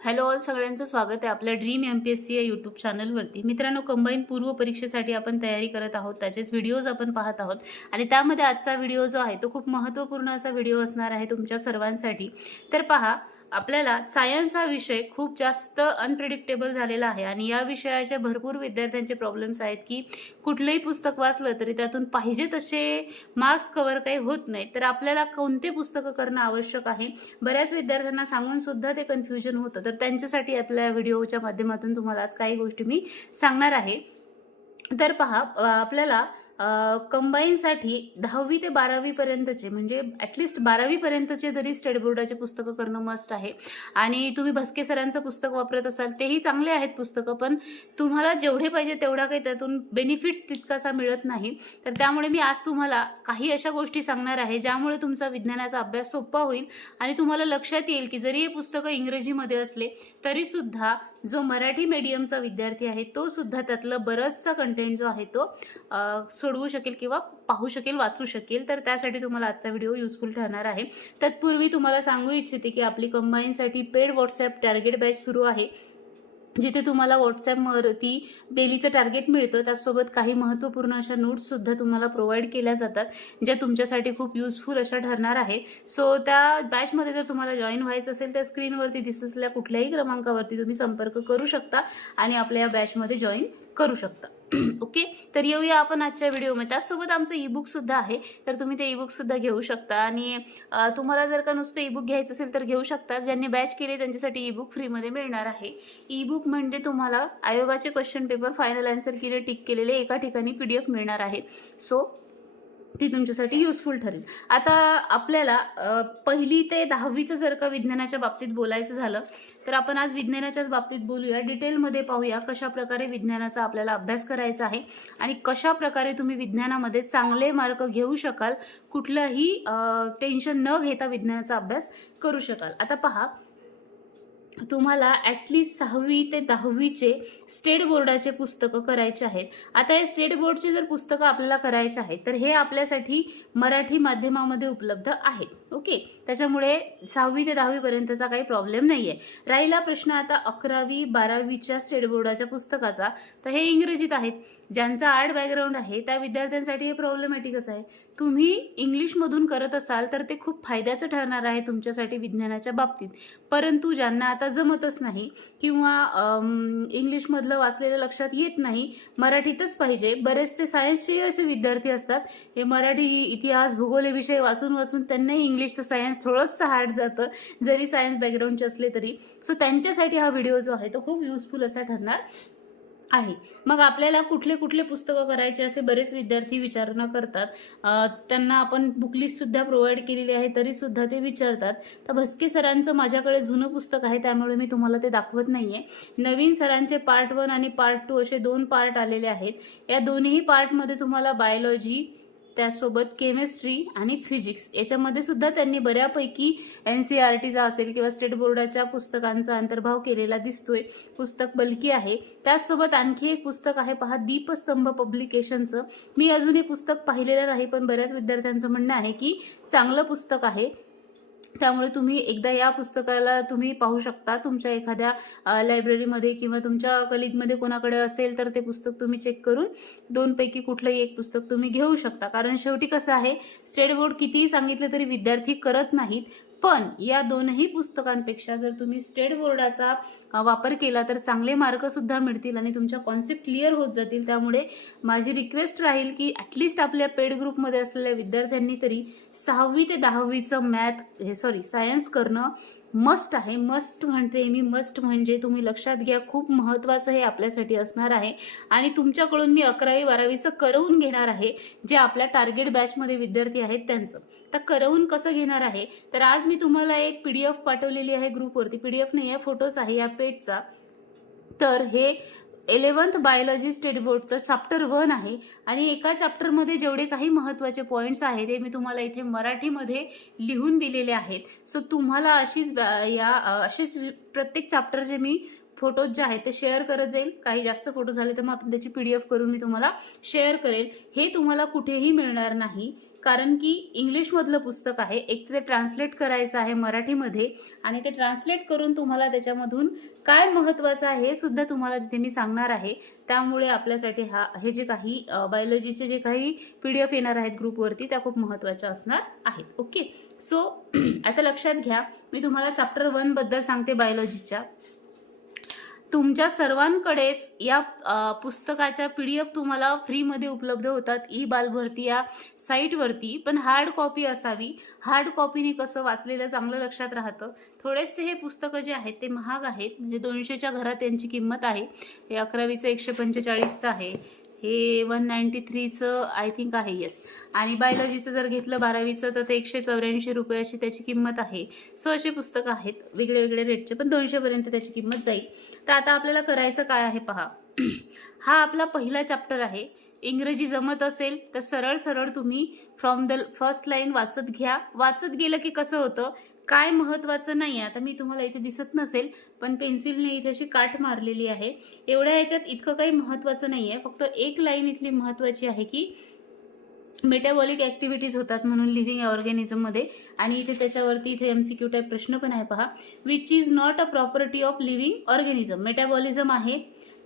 Hello all सगळ्यांचं स्वागत आहे आपल्या dream M P S C या यूट्यूब चॅनलवरती. मित्रांनो कंबाईन पूर्व परीक्षेसाठी आपण तयारी करत आहोत. त्याचेच व्हिडिओज आपण पाहत आहोत. आणि त्यामध्ये आजचा व्हिडिओ जो आहे तो खूप महत्त्वपूर्ण असा व्हिडिओ असणार आहे तुमच्या सर्वांसाठी. तर पहा आपल्याला सायन्स हा विषय खूप जास्त अनप्रिडिक्टेबल झालेला आहे. आणि या विषयाचे भरपूर विद्यार्थ्यांचे प्रॉब्लेम्स आहेत की कुठलंही पुस्तक वाचलं तरी त्यातून पाहिजे तसे मार्क्स कवर काही होत नाही. तर आपल्याला कोणते पुस्तकं करणं आवश्यक आहे? बऱ्याच विद्यार्थ्यांना सांगून सुद्धा ते कन्फ्युजन होतं. तर त्यांच्यासाठी आपल्या व्हिडिओच्या माध्यमातून तुम्हाला आज काही गोष्टी मी सांगणार आहे. तर पहा आपल्याला कंबाईनसाठी दहावी ते बारावी पर्यंतचे म्हणजे ॲटलिस्ट बारावी पर्यंतचे तरी स्टेट बोर्डाचे पुस्तकं करणं मस्ट आहे. आणि तुम्ही भस्के सरांचं पुस्तक वापरत असाल तेही चांगले आहेत पुस्तकं पण तुम्हाला जेवढे पाहिजे तेवढा काही त्यातून बेनिफिट तितकासा मिळत नाही. तर त्यामुळे मी आज तुम्हाला काही अशा गोष्टी सांगणार आहे ज्यामुळे तुमचा विज्ञानाचा अभ्यास सोपा होईल आणि तुम्हाला लक्षात येईल की जरी हे पुस्तकं इंग्रजीमध्ये असले तरीसुद्धा जो मराठी मीडियमचा विद्यार्थी आहे तो सुद्धा त्यातलं बरंचसा कंटेंट जो आहे तो सोडवू शकेल किंवा पाहू शकेल वाचू शकेल तर त्यासाठी तुम्हाला आजचा व्हिडिओ युजफुल ठरणार आहे. तत्पूर्वी तुम्हाला सांगू इच्छिते की आपली कंबाईनसाठी पेड व्हॉट्सॲप टार्गेट बॅच सुरू आहे. जिथे तुम्हाला व्हॉट्सॲपवरती डेलीचं टार्गेट मिळतं. त्यासोबत काही महत्त्वपूर्ण अशा नोट्ससुद्धा तुम्हाला प्रोव्हाइड केल्या जातात ज्या तुमच्यासाठी खूप युजफुल अशा ठरणार आहे. सो त्या बॅचमध्ये जर तुम्हाला जॉईन व्हायचं असेल तर स्क्रीनवरती दिसलेल्या कुठल्याही क्रमांकावरती तुम्ही संपर्क करू शकता आणि आपल्या या बॅचमध्ये जॉईन करू शकता. ओके तर येऊया आपण आजच्या व्हिडिओमध्ये त्याचसोबत आमचं ईबुक सुद्धा आहे. तर तुम्ही ते ईबुक सुद्धा घेऊ शकता. आणि तुम्हाला जर का नुसतं ईबुक घ्यायचं असेल तर घेऊ शकता. ज्यांनी बॅच केले त्यांच्यासाठी ईबुक फ्रीमध्ये मिळणार आहे. ईबुक म्हणजे तुम्हाला आयोगाचे क्वेश्चन पेपर फायनल आन्सर केले टिक केलेले एका ठिकाणी पी डी एफ मिळणार आहे. सो ती तुमच्यासाठी युजफुल ठरेल. आता आपल्याला पहिली ते दहावीचं जर का विज्ञानाच्या बाबतीत बोलायचं झालं तर आपण आज विज्ञानाच्याच बाबतीत बोलूया. डिटेलमध्ये पाहूया कशा प्रकारे विज्ञानाचा आपल्याला अभ्यास करायचा आहे आणि कशा प्रकारे तुम्ही विज्ञानामध्ये चांगले मार्क घेऊ शकाल कुठलंही टेन्शन न घेता विज्ञानाचा अभ्यास करू शकाल. आता पहा तुम्हाला ॲटलिस्ट सहावी ते दहावीचे स्टेट बोर्डाचे पुस्तकं करायचे आहेत. आता हे स्टेट बोर्डचे जर पुस्तकं आपल्याला करायचे आहेत तर हे आपल्यासाठी मराठी माध्यमामध्ये उपलब्ध आहे ओके त्याच्यामुळे सहावी ते दहावीपर्यंतचा काही प्रॉब्लेम नाही आहे राहिला प्रश्न आता अकरावी बारावीच्या स्टेट बोर्डाच्या पुस्तकाचा. तर हे इंग्रजीत आहेत. ज्यांचा आर्ट बॅकग्राऊंड आहे त्या विद्यार्थ्यांसाठी हे प्रॉब्लेमॅटिकच आहे. तुम्ही इंग्लिशमधून करत असाल तर ते खूप फायद्याचं ठरणार आहे तुमच्यासाठी विज्ञानाच्या बाबतीत. परंतु ज्यांना आता जमतच नाही किंवा इंग्लिशमधलं वाचलेलं लक्षात येत नाही मराठीतच पाहिजे. बरेचसे सायन्सचे असे विद्यार्थी असतात हे मराठी इतिहास भूगोल हे विषय वाचून वाचून त्यांनाही इंग्लिशचं सायन्स थोडंसं हार्ड जातं. जरी सायन्स बॅकग्राऊंडचे असले तरी. सो त्यांच्यासाठी हा व्हिडिओ जो आहे तो खूप युजफुल असा ठरणार. आहे. मग आपल्याला कुठले कुठले पुस्तकं करायचे असे बरेच विद्यार्थी विचारणा करतात. त्यांना आपण बुकलिस्टसुद्धा प्रोव्हाइड केलेली आहे तरीसुद्धा ते विचारतात. तर भस्के सरांचं माझ्याकडे जुनं पुस्तक आहे त्यामुळे मी तुम्हाला ते दाखवत नाहीये. नवीन सरांचे पार्ट वन आणि पार्ट टू असे दोन पार्ट आलेले आहेत. या दोन्ही पार्टमध्ये तुम्हाला बायोलॉजी त्यासोबत केमिस्ट्री आणि फिजिक्स याच्यामध्ये सुद्धा त्यांनी बऱ्यापैकी एन सी आर टीचा असेल किंवा स्टेट बोर्डाच्या पुस्तकांचा अंतर्भाव केलेला दिसतोय. पुस्तक बल्की आहे. त्याचसोबत आणखी एक पुस्तक आहे पहा दीपस्तंभ पब्लिकेशनचं. मी अजून हे पुस्तक पाहिलेलं नाही पण बऱ्याच विद्यार्थ्यांचं म्हणणं आहे की चांगलं पुस्तक आहे. त्यामुळे तुम्ही एकदा या पुस्तकाला तुम्ही पाहू शकता. तुमच्या एखाद्या लायब्ररीमध्ये किंवा तुमच्या कलिगमध्ये कोणाकडे असेल तर ते पुस्तक तुम्ही चेक करून दोनपैकी कुठलंही एक पुस्तक तुम्ही घेऊ शकता. कारण शेवटी कसं आहे स्टेट बोर्ड कितीही सांगितलं तरी विद्यार्थी करत नाहीत. पण या दोनही पुस्तकांपेक्षा जर तुम्ही स्टेट बोर्डाचा वापर केला तर चांगले मार्कसुद्धा मिळतील आणि तुमच्या कॉन्सेप्ट क्लिअर होत जातील. त्यामुळे माझी रिक्वेस्ट राहील की ॲटलिस्ट आपल्या पेड ग्रुपमध्ये असलेल्या विद्यार्थ्यांनी तरी सहावी ते दहावीचं मॅथ हे सॉरी सायन्स करणं मस्ट आहे. मस्ट म्हणते मी. मस्ट म्हणजे तुम्ही लक्षात घ्या खूप महत्त्वाचं हे आपल्यासाठी असणार आहे. आणि तुमच्याकडून मी अकरावी बारावीचं करवून घेणार आहे जे आपल्या टार्गेट बॅचमध्ये विद्यार्थी आहेत त्यांचं. तर करवून कसं घेणार आहे? तर आज मी तुम्हाला एक पी डी एफ पाठवलेली आहे ग्रुपवरती. पी डी एफ नाही आहे फोटोच आहे या पेजचा. तर हे इलेवन्थ बायोलॉजी स्टेट बोर्डचं चॅप्टर वन आहे. आणि एका चॅप्टरमध्ये जेवढे काही महत्त्वाचे पॉईंट्स आहेत ते मी तुम्हाला इथे मराठीमध्ये लिहून दिलेले आहेत. सो तुम्हाला अशीच या अशीच प्रत्येक प्रत्येक चॅप्टरचे मी फोटोज जे आहेत ते शेअर करत जाईल. काही जास्त फोटो झाले तर मग आपण त्याची पी डी एफ करून मी तुम्हाला शेअर करेल. हे तुम्हाला कुठेही मिळणार नाही. कारण की इंग्लिशमधलं पुस्तक आहे एक ते ट्रान्सलेट करायचं आहे मराठीमध्ये आणि ते ट्रान्सलेट करून तुम्हाला त्याच्यामधून काय महत्त्वाचं आहे हे सुद्धा तुम्हाला तिथे मी सांगणार आहे. त्यामुळे आपल्यासाठी हा हे जे काही बायोलॉजीचे जे काही पी डी एफ येणार आहेत ग्रुपवरती त्या खूप महत्त्वाच्या असणार आहेत. ओके सो आता लक्षात घ्या मी तुम्हाला चॅप्टर वनबद्दल सांगते बायोलॉजीच्या तुमच्या सर्वांकडेच या पुस्तकाच्या पी डी एफ तुम्हाला फ्रीमध्ये उपलब्ध होतात. ई बालभरती या साईटवरती. पण हार्ड कॉपी असावी. हार्ड कॉपीने कसं वाचलेलं चांगलं लक्षात राहतं. थोडेसे हे पुस्तकं जे आहेत ते महाग आहेत. म्हणजे दोनशेच्या घरात यांची किंमत आहे. हे अकरावीचं एकशे पंचेचाळीसचं आहे. हे वन नाईन्टी थ्रीचं आय थिंक आहे येस आणि बायोलॉजीचं जर घेतलं बारावीचं तर ते एकशे चौऱ्याऐंशी रुपये अशी त्याची किंमत आहे. सो अशी पुस्तकं आहेत. वेगळे वेगळे रेटचे पण दोनशेपर्यंत त्याची किंमत जाईल. तर आता आपल्याला करायचं काय आहे पहा. हा आपला पहिला चॅप्टर आहे. इंग्रजी जमत असेल तर सरळ सरळ तुम्ही फ्रॉम द फर्स्ट लाईन वाचत घ्या. वाचत गेलं की कसं होतं? काय महत्त्वाचं नाही आहे आता मी तुम्हाला इथे दिसत नसेल पण पेन्सिलने इथे अशी काठ मारलेली आहे. एवढ्या ह्याच्यात इतकं काही महत्त्वाचं नाही आहे फक्त एक लाईन इथली महत्त्वाची आहे की मेटाबॉलिक ॲक्टिव्हिटीज होतात म्हणून लिव्हिंग ऑर्गॅनिझममध्ये आणि इथे त्याच्यावरती इथे एम सी क्यू टाईप प्रश्न पण आहे पहा. Which is not a property of living organism metabolism आहे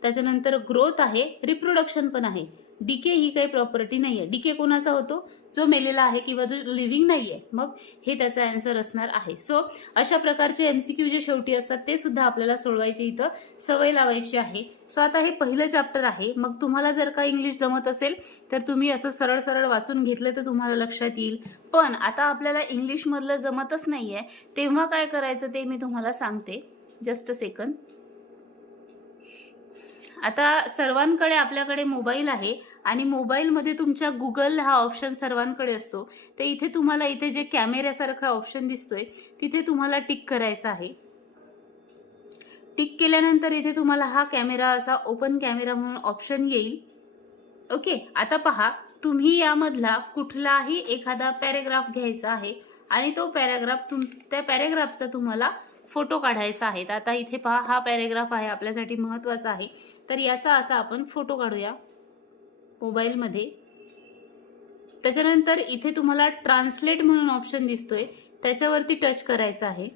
त्याच्यानंतर ग्रोथ आहे रिप्रोडक्शन पण आहे. डीके ही काही प्रॉपर्टी नाही आहे डीके कोणाचा होतो? जो मेलेला आहे किंवा जो लिव्हिंग नाही आहे मग हे त्याचा अँसर असणार आहे. सो अशा प्रकारचे एम सी क्यू जे शेवटी असतात ते सुद्धा आपल्याला सोडवायचे इथं सवय लावायची आहे. सो आता हे पहिलं चॅप्टर आहे. मग तुम्हाला जर का इंग्लिश जमत असेल तर तुम्ही असं सरळ सरळ वाचून घेतलं तर तुम्हाला लक्षात येईल. पण आता आपल्याला इंग्लिशमधलं जमतच नाही आहे तेव्हा काय करायचं ते मी तुम्हाला सांगते. जस्ट अ सेकंद आता सर्वांकडे आपल्याकडे मोबाईल आहे. आणि मोबाईलमध्ये तुमच्या गुगल हा ऑप्शन सर्वांकडे असतो. तर इथे तुम्हाला इथे जे कॅमेऱ्यासारखा ऑप्शन दिसतोय तिथे तुम्हाला टिक करायचा आहे. टिक केल्यानंतर इथे तुम्हाला हा कॅमेरा असा ओपन कॅमेरा म्हणून ऑप्शन येईल. ओके आता पहा तुम्ही यामधला कुठलाही एखादा पॅरेग्राफ घ्यायचा आहे आणि तो पॅरेग्राफ तुम त्या पॅरेग्राफचा तुम्हाला फोटो काढायचा आहे. तर आता इथे पहा हा पॅरेग्राफ आहे आपल्यासाठी महत्त्वाचा आहे. तर याचा असा आपण फोटो काढूया. मोबाईलमध्ये. त्याच्यानंतर इथे तुम्हाला ट्रान्सलेट म्हणून ऑप्शन दिसतोय. त्याच्यावरती टच करायचं आहे.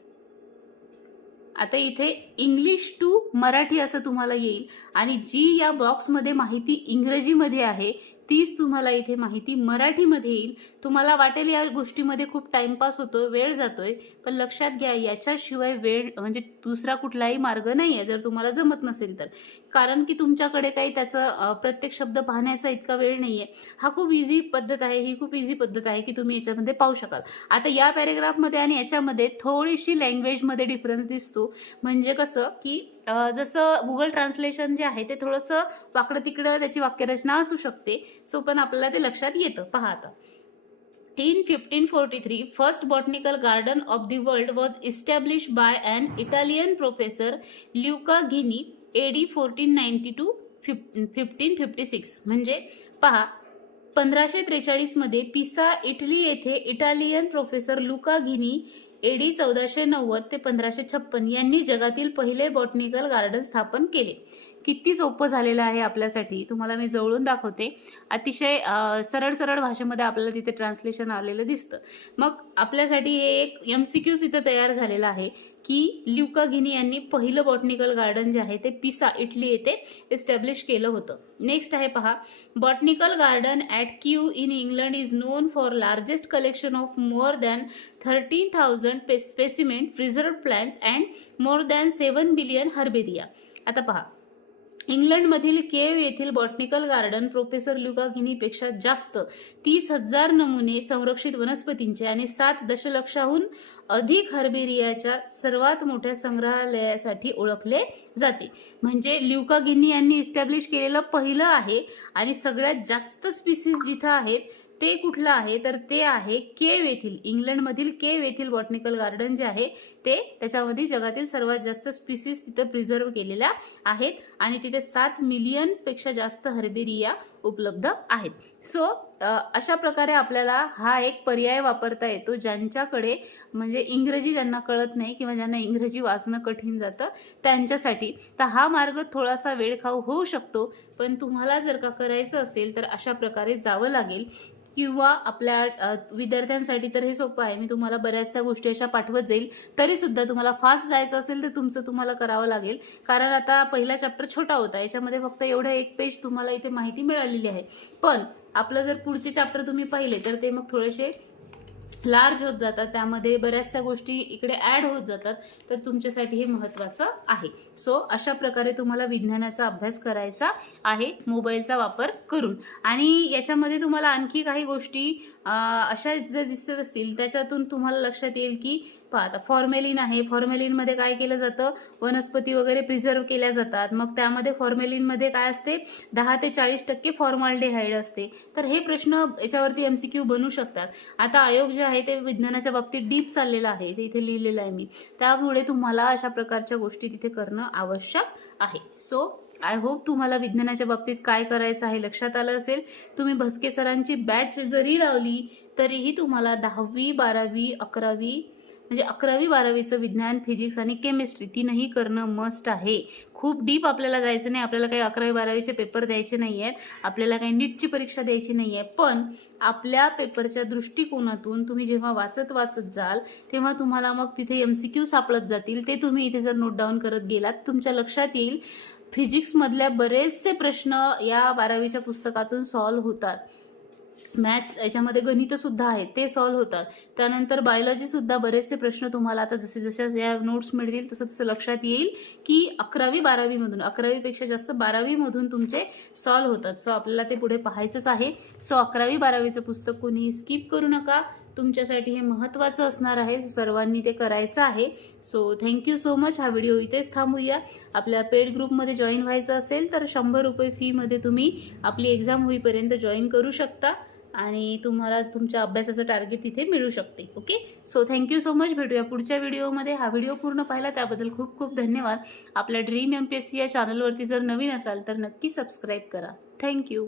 आता इथे इंग्लिश टू मराठी असं तुम्हाला येईल. आणि जी या बॉक्समध्ये माहिती इंग्रजीमध्ये आहे तीच तुम्हाला इथे माहिती मराठीमध्ये येईल. तुम्हाला वाटेल या गोष्टीमध्ये खूप टाइमपास होतो वेळ जातोय पण लक्षात घ्या याच्याशिवाय वेळ म्हणजे दुसरा कुठलाही मार्ग नाही आहे जर तुम्हाला जमत नसेल तर. कारण की तुमच्याकडे काही त्याचं प्रत्येक शब्द पाहण्याचा इतका वेळ नाही आहे हा खूप इझी पद्धत आहे ही खूप इझी पद्धत आहे की तुम्ही याच्यामध्ये पाहू शकाल. आता या पॅरेग्राफमध्ये आणि याच्यामध्ये थोडीशी लँग्वेजमध्ये डिफरन्स दिसतो. म्हणजे कसं की जसं गुगल ट्रान्सलेशन जे आहे ते थोडंसं वाकडं तिकडं त्याची वाक्यरचना असू शकते. सो पण आपल्याला ते लक्षात येतं. पहा आता. In fifteen forty three first botanical garden of the world was establish by an Italian professor Luca Ghini AD fourteen ninety two fif fifteen fifty six म्हणजे पहा पंधराशे त्रेचाळीसमध्ये पिसा इटली येथे Italian professor Luca Ghini AD चौदाशे नव्वद ते पंधराशे छप्पन यांनी जगातील पहिले बॉटनिकल गार्डन स्थापन केले. किती सोपं झालेलं आहे आपल्यासाठी तुम्हाला मी जवळून दाखवते. अतिशय सरळ सरळ भाषेमध्ये आपल्याला तिथे ट्रान्सलेशन आलेलं दिसतं. मग आपल्यासाठी हे एक एम सी क्यूज इथं तयार झालेलं आहे की ल्युका घिनी यांनी पहिलं बॉटनिकल गार्डन जे आहे ते पिसा इटली येथे एस्टॅब्लिश केलं होतं. नेक्स्ट आहे पहा. Botanical garden at Kew in England is known for largest collection of more than thirteen thousand pay specimen preserve plants and more than seven billion herbaria आता पहा. इंग्लंडमधील केव येथील बॉटनिकल गार्डन प्रोफेसर ल्युका गिनीपेक्षा जास्त तीस हजार नमुने संरक्षित वनस्पतींचे आणि सात दशलक्षाहून अधिक हर्बेरियाच्या सर्वात मोठ्या संग्रहालयासाठी ओळखले जाते. म्हणजे ल्युका गिनी यांनी इस्टॅब्लिश केलेलं पहिलं आहे आणि सगळ्यात जास्त स्पीसीस जिथं आहेत ते कुठलं आहे? तर ते आहे केव येथील. इंग्लंडमधील केव येथील बॉटनिकल गार्डन जे आहे ते त्याच्यामध्ये जगातील सर्वात जास्त स्पीसीस तिथं प्रिझर्व केलेल्या आहेत. आणि तिथे सात मिलियनपेक्षा जास्त हर्बेरिया उपलब्ध आहेत. सो अशा प्रकारे आपल्याला हा एक पर्याय वापरता येतो ज्यांच्याकडे म्हणजे इंग्रजी ज्यांना कळत नाही किंवा ज्यांना इंग्रजी वाचणं कठीण जातं त्यांच्यासाठी. तर हा मार्ग थोडासा वेळखाऊ होऊ शकतो पण तुम्हाला जर का करायचं असेल तर अशा प्रकारे जावं लागेल. किंवा आपल्या विद्यार्थ्यांसाठी तर हे सोपं आहे. मी तुम्हाला बऱ्याचशा गोष्टी अशा पाठवत जाईल. तरी सुद्धा तुम्हाला फास्ट जायचं असेल तर तुमचं तुम्हाला करावं लागेल. कारण आता पहिला चॅप्टर छोटा होता. याच्यामध्ये फक्त एवढं एक पेज तुम्हाला इथे माहिती मिळालेली आहे. पण आपलं जर पुढचे चॅप्टर तुम्ही पाहिले तर ते मग थोडेसे लार्ज होत जातात. त्यामध्ये बऱ्याचशा गोष्टी इकडे ॲड होत जातात. तर तुमच्यासाठी हे महत्त्वाचं आहे. सो अशा प्रकारे तुम्हाला विज्ञानाचा अभ्यास करायचा आहे मोबाईलचा वापर करून. आणि याच्यामध्ये तुम्हाला आणखी काही गोष्टी अशा जर दिसत असतील त्याच्यातून तुम्हाला लक्षात येईल की पहा आता फॉर्मेलिन आहे. फॉर्मेलिनमध्ये काय केलं जातं? वनस्पती वगैरे प्रिझर्व केल्या जातात. मग त्यामध्ये फॉर्मेलिनमध्ये काय असते? दहा ते चाळीस टक्के फॉर्माल्डेहाईड असते. तर हे प्रश्न याच्यावरती एम सी क्यू बनू शकतात. आता आयोग जे आहे ते विज्ञानाच्या बाबतीत डीप चाललेलं आहे. ते इथे लिहिलेलं आहे मी. त्यामुळे तुम्हाला अशा प्रकारच्या गोष्टी तिथे करणं आवश्यक आहे. सो आय होप तुम्हाला विज्ञानाच्या बाबतीत काय करायचं आहे लक्षात आलं असेल. तुम्ही भस्के सरांची बॅच जरी लावली तरीही तुम्हाला दहावी बारावी अकरावी म्हणजे अकरावी बारावीचं विज्ञान फिजिक्स आणि केमिस्ट्री तीनही करणं मस्ट आहे. खूप डीप आपल्याला जायचं नाही. आपल्याला काही अकरावी बारावीचे पेपर द्यायचे नाही आहेत आपल्याला काही नीटची परीक्षा द्यायची नाही आहे पण आपल्या पेपरच्या दृष्टिकोनातून तुम्ही जेव्हा वाचत वाचत जाल तेव्हा तुम्हाला मग तिथे एम सी क्यू सापडत जातील. ते तुम्ही इथे जर नोट डाऊन करत गेलात तुमच्या लक्षात येईल. फिजिक्समधल्या बरेचसे प्रश्न या बारावीच्या पुस्तकातून सॉल्व्ह होतात. मॅथ्स याच्यामध्ये गणितसुद्धा आहे आहेत ते सॉल्व्ह होतात. त्यानंतर बायोलॉजीसुद्धा बरेचसे प्रश्न तुम्हाला आता जसे जशा या नोट्स मिळतील तसं तसं लक्षात येईल की अकरावी बारावीमधून अकरावीपेक्षा जास्त बारावीमधून तुमचे सॉल्व्ह होतात. सो आपल्याला ते पुढे पाहायचंच आहे. सो अकरावी बारावीचं पुस्तक कोणी स्किप करू नका. तुमच्यासाठी हे महत्त्वाचं असणार आहे. सर्वांनी ते करायचं आहे. So thank you so much हा व्हिडिओ इथेच थांबूया. आपल्या पेड ग्रुपमध्ये जॉईन व्हायचं असेल तर शंभर रुपये फीमध्ये तुम्ही आपली एक्झाम होईपर्यंत जॉईन करू शकता. आणि तुम्हाला तुमच्या अभ्यासाचं टार्गेट तिथे मिळू शकते. Okay so thank you so much भेटूया पुढच्या व्हिडिओमध्ये हा व्हिडिओ पूर्ण पाहिला त्याबद्दल खूप खूप धन्यवाद. आपल्या dream M P S C या चॅनलवरती जर नवीन असाल तर नक्की सबस्क्राईब करा. थँक्यू